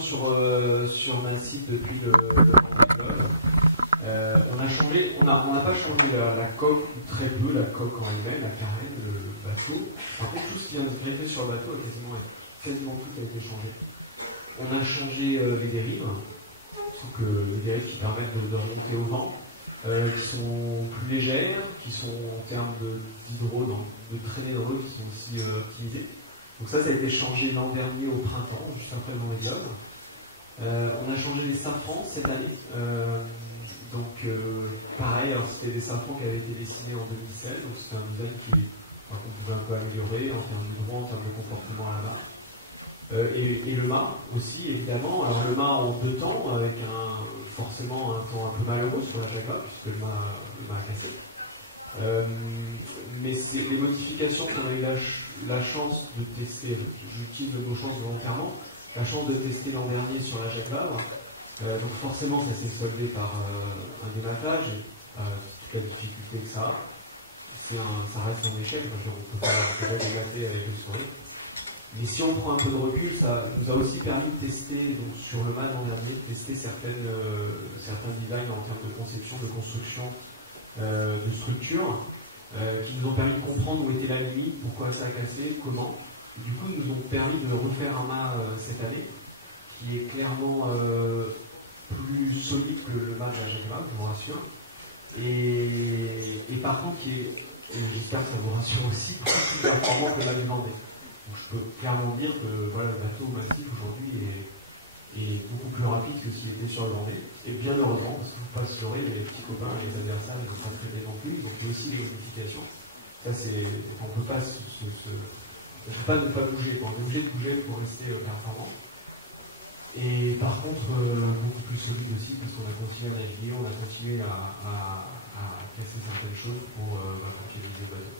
modifications sur notre site depuis le Vendée on n'a pas changé la coque, ou très peu la coque en elle-même, la carène, le bateau. Par contre, tout ce qui vient de se greffer sur le bateau, quasiment tout a été changé. On a changé les dérives, donc les dérives qui permettent de remonter au vent, qui sont plus légères, qui sont en termes d'hydro, de traînée de l'eau, qui sont aussi optimisées. Donc ça a été changé l'an dernier au printemps, juste après le Vendée Globe. On a changé les safrans cette année. Pareil, c'était des safrans qui avaient été dessinés en 2016, donc c'était un design qu'on pouvait un peu améliorer en termes de droit, en termes de comportement à la barre. Et le mât aussi, évidemment. Alors le mât en 2 temps, avec forcément un temps un peu malheureux sur la Jaguar, puisque le mât a cassé. Mais c'est les modifications qu'on a eu la chance de tester, j'utilise le mot chance volontairement, la chance de tester l'an dernier sur la Jaguar. Donc forcément ça s'est soldé par un dématage et toute la difficulté que ça a. Ça reste un échec, on ne peut pas démater avec le sourire. Mais si on prend un peu de recul, ça nous a aussi permis de tester, donc sur le mât l'an dernier, de tester certains designs en termes de conception, de construction, de structure, qui nous ont permis de comprendre où était la limite, pourquoi ça a cassé, comment. Et du coup, ils nous ont permis de refaire un mât cette année, qui est clairement plus solide que le mât de la Jaguar, je vous rassure. Et par contre, et j'espère que ça vous rassure aussi, plus performant que le mât du Vendée. Donc je peux clairement dire que le bateau massif aujourd'hui est beaucoup plus rapide que s'il était sur le Vendée. Et bien heureusement, parce qu'il ne faut pas se leurrer, les petits copains, les adversaires, ils n'ont pas traîné non plus, donc il y a aussi les modifications. Ça, on ne peut pas ne pas bouger, on est obligé de bouger pour rester performant. Et par contre, beaucoup plus solide aussi, parce qu'on a continué à naviguer, on a continué à casser certaines choses pour utiliser le bateau.